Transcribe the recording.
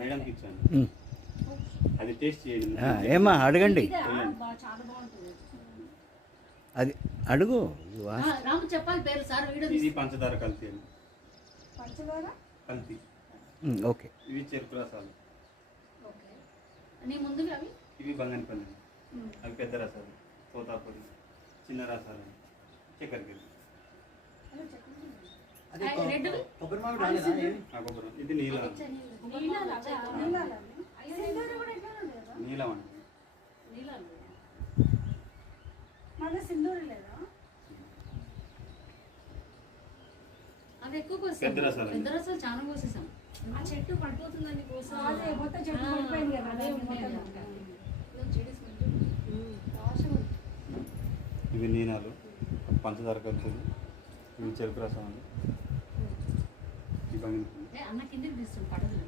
మేడంకి ఇచ్చాను. అది టేస్ట్ చేయండి. ఏమా అడగండి, అది అడుగు. రాము చెప్పాలి పేరు సార్. ఇది పంచదార కల్తీ అండి. పంచదార కల్తీ. ఓకే. ఇవి చెరుకు రసాలు. నీ ముందువి అవి ఇవి బంగనపల్లి. అవి పెద్ద రసాలు. తోతాపూరి చిన్న రసాలు. చక్కెరకేళి. ఇది నీలం. నీలం అండి. మళ్ళీ సింధూరు లేదా? అది ఎక్కువ కోసాం. పెద్ద రసాలు. పెద్ద రసాలు చాలా కోసేసాం. ఆ చెట్టు పడిపోతుందని కోసం అదే మొత్తం చెట్టు పడిపోయింది కదా. అదే ఉండేది. ఇవి నీనాలు. పంచదార కల్తీ. ఇవి చెరుకు రసాలు. ఈ బంగనపల్లి. అన్న కిందకి తీస్తుంది పడదు.